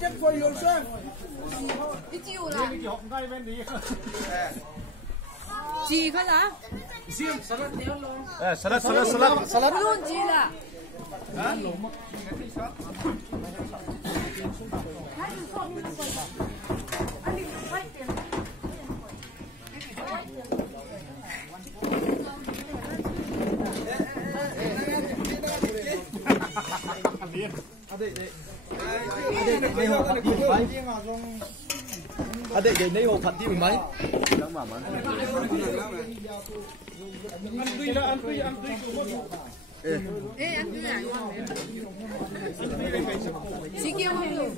Check for yourself. Gì cơ hả? Salad. Luôn gì là? Để lấy hộp phạt đi mình mấy. Ê, ăn tươi à? Ngon đấy. Chị kêu không?